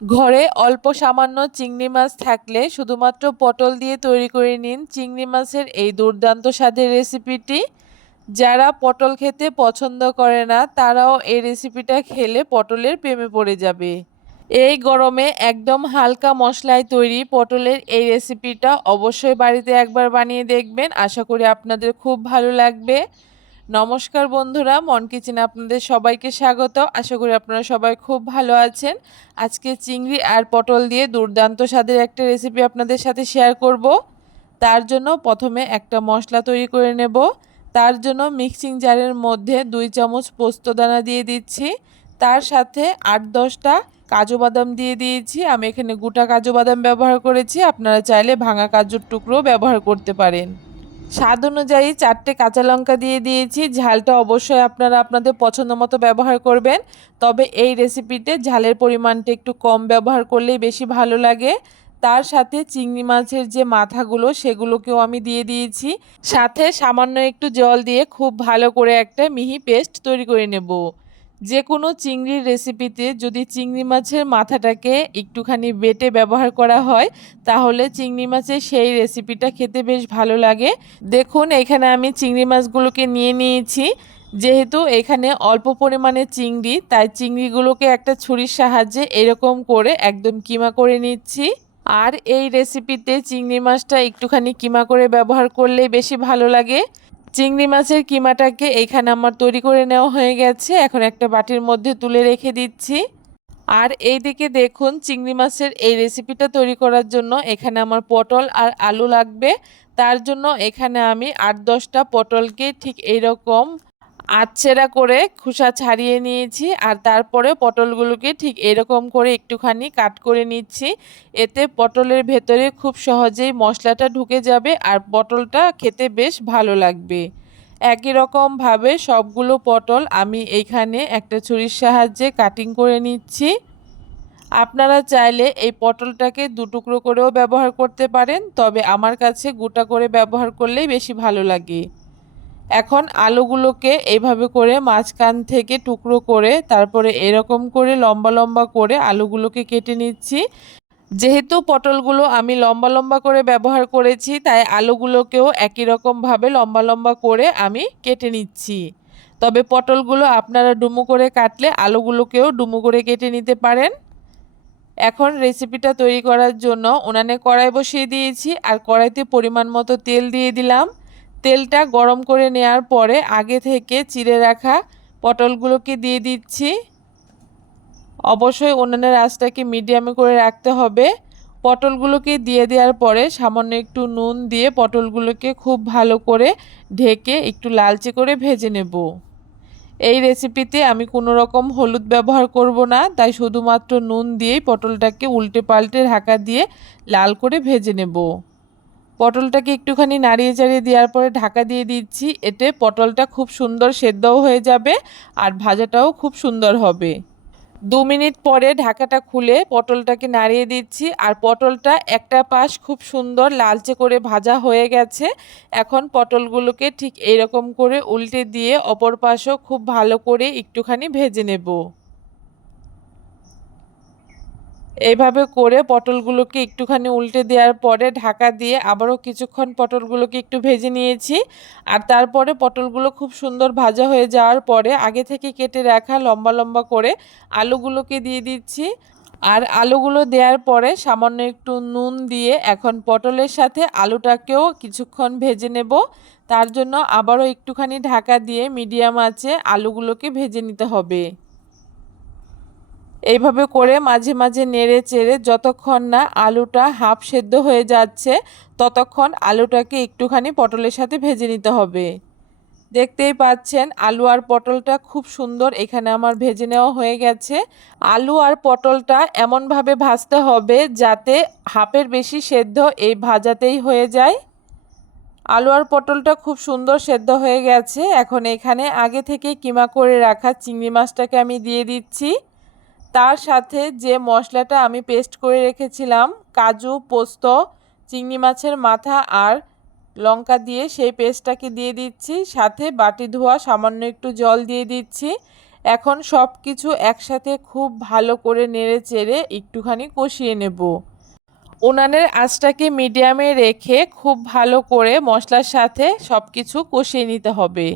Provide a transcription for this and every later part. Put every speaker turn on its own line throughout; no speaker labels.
ঘরে অল্প সামান্য চিংড়ি মাছ থাকলে শুধুমাত্র পটল দিয়ে তৈরি করে নিন চিংড়ি মাছের এই দুর্দান্ত স্বাদের রেসিপিটি। যারা পটল খেতে পছন্দ করে না, তারাও এই রেসিপিটা খেলে পটলের প্রেমে পড়ে যাবে। এই গরমে একদম হালকা মশলায় তৈরি পটলের এই রেসিপিটা অবশ্যই বাড়িতে একবার বানিয়ে দেখবেন। আশা করি আপনাদের খুব ভালো লাগবে। নমস্কার বন্ধুরা, মন কিচেনে আপনাদের সবাইকে স্বাগত। আশা করি আপনারা সবাই খুব ভালো আছেন। আজকে চিংড়ি আর পটল দিয়ে দুর্দান্ত স্বাদের একটা রেসিপি আপনাদের সাথে শেয়ার করব। তার জন্য প্রথমে একটা মশলা তৈরি করে নেব। তার জন্য মিক্সিং জারের মধ্যে দুই চামচ পোস্তদানা দিয়ে দিচ্ছি। তার সাথে আট দশটা কাজু বাদাম দিয়ে দিয়েছি। আমি এখানে গোটা কাজু বাদাম ব্যবহার করেছি। আপনারা চাইলে ভাঙা কাজুর টুকরো ব্যবহার করতে পারেন। স্বাদ অনুযায়ী চারটে কাঁচা লঙ্কা দিয়ে দিয়েছি। ঝালটা অবশ্যই আপনারা আপনাদের পছন্দ মতো ব্যবহার করবেন। তবে এই রেসিপিতে ঝালের পরিমাণটা একটু কম ব্যবহার করলেই বেশি ভালো লাগে। তার সাথে চিংড়ি মাছের যে মাথাগুলো, সেগুলোকেও আমি দিয়ে দিয়েছি। সাথে সামান্য একটু জল দিয়ে খুব ভালো করে একটা মিহি পেস্ট তৈরি করে নেব। যে কোনো চিংড়ির রেসিপিতে যদি চিংড়ি মাছের মাথাটাকে একটুখানি বেটে ব্যবহার করা হয়, তাহলে চিংড়ি মাছের সেই রেসিপিটা খেতে বেশ ভালো লাগে। দেখুন, এখানে আমি চিংড়ি মাছগুলোকে নিয়ে নিয়েছি। যেহেতু এখানে অল্প পরিমাণে চিংড়ি, তাই চিংড়িগুলোকে একটা ছুরির সাহায্যে এরকম করে একদম কিমা করে নিচ্ছি। আর এই রেসিপিতে চিংড়ি মাছটা একটুখানি কিমা করে ব্যবহার করলেই বেশি ভালো লাগে। চিংড়ি মাছের কিমাটাকে এখানে আমার তৈরি করে নেওয়া হয়ে গেছে। এখন একটা বাটির মধ্যে তুলে রেখে দিচ্ছি। আর এইদিকে দেখুন, চিংড়ি মাছের এই রেসিপিটা তৈরি করার জন্য এখানে আমার পটল আর আলু লাগবে। তার জন্য এখানে আমি আট দশটা পটলকে ঠিক এইরকম আচ্ছেরা করে খোসা ছাড়িয়ে নিয়েছি আর তারপরে পটলগুলোকে ঠিক এরকম করে একটুখানি কাট করে নিচ্ছি। এতে পটলের ভেতরে খুব সহজেই মশলাটা ঢুকে যাবে আর পটলটা খেতে বেশ ভালো লাগবে। একই রকমভাবে সবগুলো পটল আমি এইখানে একটা ছুরির সাহায্যে কাটিং করে নিচ্ছি। আপনারা চাইলে এই পটলটাকে দুটুকরো করেও ব্যবহার করতে পারেন, তবে আমার কাছে গোটা করে ব্যবহার করলেই বেশি ভালো লাগে। এখন আলুগুলোকে এইভাবে করে মাঝখান থেকে টুকরো করে তারপরে এরকম করে লম্বা লম্বা করে আলুগুলোকে কেটে নিচ্ছি। যেহেতু পটলগুলো আমি লম্বা লম্বা করে ব্যবহার করেছি, তাই আলুগুলোকেও একই রকমভাবে লম্বা লম্বা করে আমি কেটে নিচ্ছি। তবে পটলগুলো আপনারা ডুমু করে কাটলে আলুগুলোকেও ডুমু করে কেটে নিতে পারেন। এখন রেসিপিটা তৈরি করার জন্য উনানে কড়াই বসিয়ে দিয়েছি, আর কড়াইতে পরিমাণ মতো তেল দিয়ে দিলাম। তেলটা গরম করে নেওয়ার পরে আগে থেকে চিড়ে রাখা পটলগুলোকে দিয়ে দিচ্ছি। অবশ্যই অন্যান্য আঁচটাকে মিডিয়ামে করে রাখতে হবে। পটলগুলোকে দিয়ে দেওয়ার পরে সামান্য একটু নুন দিয়ে পটলগুলোকে খুব ভালো করে ঢেকে একটু লালচে করে ভেজে নেব। এই রেসিপিতে আমি কোনো রকম হলুদ ব্যবহার করব না, তাই শুধুমাত্র নুন দিয়েই পটলটাকে উল্টে পাল্টে ঢাকা দিয়ে লাল করে ভেজে নেব। পটলটাকে একটুখানি নাড়িয়ে চাড়িয়ে দেওয়ার পরে ঢাকা দিয়ে দিচ্ছি। এতে পটলটা খুব সুন্দর সেদ্ধও হয়ে যাবে আর ভাজাটাও খুব সুন্দর হবে। দু মিনিট পরে ঢাকাটা খুলে পটলটাকে নাড়িয়ে দিচ্ছি আর পটলটা একটা পাশ খুব সুন্দর লালচে করে ভাজা হয়ে গেছে। এখন পটলগুলোকে ঠিক এইরকম করে উল্টে দিয়ে অপর পাশও খুব ভালো করে একটুখানি ভেজে নেব। এইভাবে করে পটলগুলোকে একটুখানি উল্টে দেওয়ার পরে ঢাকা দিয়ে আবারও কিছুক্ষণ পটলগুলোকে একটু ভেজে নিয়েছি। আর তারপরে পটলগুলো খুব সুন্দর ভাজা হয়ে যাওয়ার পরে আগে থেকে কেটে রাখা লম্বা লম্বা করে আলুগুলোকে দিয়ে দিচ্ছি। আর আলুগুলো দেওয়ার পরে সামান্য একটু নুন দিয়ে এখন পটলের সাথে আলুটাকেও কিছুক্ষণ ভেজে নেব। তার জন্য আবারও একটুখানি ঢাকা দিয়ে মিডিয়াম আছে আলুগুলোকে ভেজে নিতে হবে। এইভাবে করে মাঝে মাঝে নেড়ে চেড়ে যতক্ষণ না আলুটা হাফ সেদ্ধ হয়ে যাচ্ছে, ততক্ষণ আলুটাকে একটুখানি পটলের সাথে ভেজে নিতে হবে। দেখতেই পাচ্ছেন, আলু আর পটলটা খুব সুন্দর এখানে আমার ভেজে নেওয়া হয়ে গেছে। আলু আর পটলটা এমনভাবে ভাজতে হবে যাতে হাফের বেশি সেদ্ধ এই ভাজাতেই হয়ে যায়। আলু আর পটলটা খুব সুন্দর সেদ্ধ হয়ে গেছে। এখন এখানে আগে থেকে কিমা করে রাখা চিংড়ি মাছটাকে আমি দিয়ে দিচ্ছি। তার সাথে যে মশলাটা আমি পেস্ট করে রেখেছিলাম, কাজু, পোস্ত, চিংড়ি মাছের মাথা আর লঙ্কা দিয়ে সেই পেস্টটাকে দিয়ে দিচ্ছি। সাথে বাটি ধোয়া, সামান্য একটু জল দিয়ে দিচ্ছি। এখন সব কিছু একসাথে খুব ভালো করে নেড়ে চেড়ে একটুখানি কষিয়ে নেব। উনানের আঁচটাকে মিডিয়ামে রেখে খুব ভালো করে মশলার সাথে সব কিছু কষিয়ে নিতে হবে।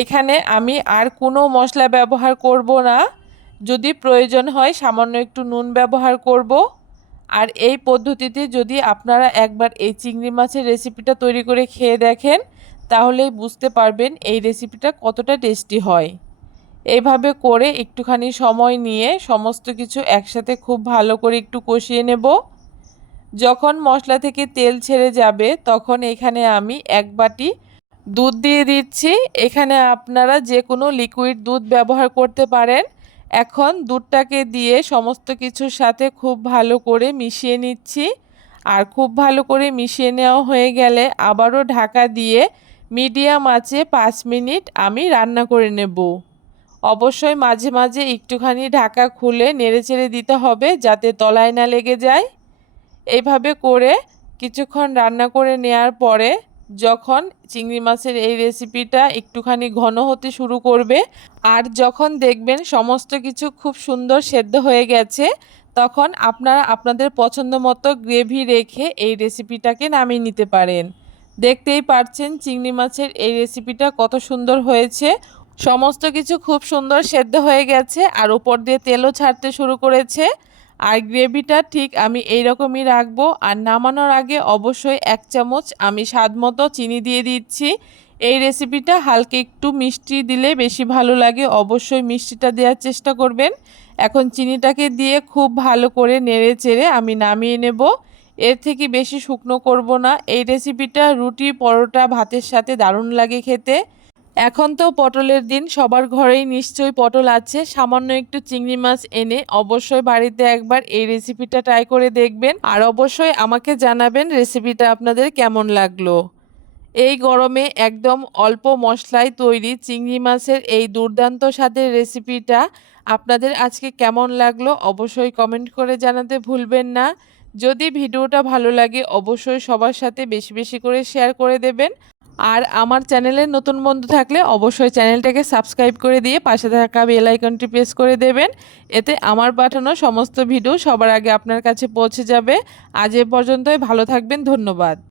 এখানে আমি আর কোনো মশলা ব্যবহার করব না। যদি প্রয়োজন হয় সামান্য একটু নুন ব্যবহার করব। আর এই পদ্ধতিতে যদি আপনারা একবার এই চিংড়ি মাছের রেসিপিটা তৈরি করে খেয়ে দেখেন, তাহলেই বুঝতে পারবেন এই রেসিপিটা কতটা টেস্টি হয়। এইভাবে করে একটুখানি সময় নিয়ে সমস্ত কিছু একসাথে খুব ভালো করে একটু কষিয়ে নেব। যখন মশলা থেকে তেল ছেড়ে যাবে, তখন এখানে আমি এক বাটি দুধ দিয়ে দিচ্ছি। এখানে আপনারা যে কোনো লিকুইড দুধ ব্যবহার করতে পারেন। এখন দুধটাকে দিয়ে সমস্ত কিছুর সাথে খুব ভালো করে মিশিয়ে নিচ্ছি। আর খুব ভালো করে মিশিয়ে নেওয়া হয়ে গেলে আবারও ঢাকা দিয়ে মিডিয়াম আছে পাঁচ মিনিট আমি রান্না করে নেব। অবশ্যই মাঝে মাঝে একটুখানি ঢাকা খুলে নেড়েচেড়ে দিতে হবে যাতে তলায় না লেগে যায়। এইভাবে করে কিছুক্ষণ রান্না করে নেওয়ার পরে যখন চিংড়ি মাছের এই রেসিপিটা একটুখানি ঘন হতে শুরু করবে, আর যখন দেখবেন সমস্ত কিছু খুব সুন্দর সেদ্ধ হয়ে গেছে, তখন আপনারা আপনাদের পছন্দ মতো গ্রেভি রেখে এই রেসিপিটাকে নামিয়ে নিতে পারেন। দেখতেই পারছেন চিংড়ি মাছের এই রেসিপিটা কত সুন্দর হয়েছে। সমস্ত কিছু খুব সুন্দর সেদ্ধ হয়ে গেছে, আর উপর দিয়ে তেলও ছাড়তে শুরু করেছে। আর গ্রেভিটা ঠিক আমি এই রকমই রাখব। আর নামানোর আগে অবশ্যই এক চামচ আমি স্বাদ মতো চিনি দিয়ে দিচ্ছি। এই রেসিপিটা হালকা একটু মিষ্টি দিলে বেশি ভালো লাগে। অবশ্যই মিষ্টিটা দেওয়ার চেষ্টা করবেন। এখন চিনিটাকে দিয়ে খুব ভালো করে নেড়ে চেড়ে আমি নামিয়ে নেব। এর থেকে বেশি শুকনো করব না। এই রেসিপিটা রুটি, পরোটা, ভাতের সাথে দারুণ লাগে খেতে। এখন তো পটলের দিন, সবার ঘরেই নিশ্চয়ই পটল আছে। সামান্য একটু চিংড়ি মাছ এনে অবশ্যই বাড়িতে একবার এই রেসিপিটা ট্রাই করে দেখবেন। আর অবশ্যই আমাকে জানাবেন রেসিপিটা আপনাদের কেমন লাগল। এই গরমে একদম অল্প মশলায় তৈরি চিংড়ি মাছের এই দুর্দান্ত স্বাদের রেসিপিটা আপনাদের আজকে কেমন লাগল অবশ্যই কমেন্ট করে জানাতে ভুলবেন না। যদি ভিডিওটা ভালো লাগে অবশ্যই সবার সাথে বেশি বেশি করে শেয়ার করে দেবেন। আর আমার চ্যানেলে নতুন বন্ধু থাকলে অবশ্যই চ্যানেলটাকে সাবস্ক্রাইব করে দিয়ে পাশে থাকা বেল আইকনটি প্রেস করে দেবেন। এতে আমার পাঠানো সমস্ত ভিডিও সবার আগে আপনার কাছে পৌঁছে যাবে। আজ এ পর্যন্তই, ভালো থাকবেন, ধন্যবাদ।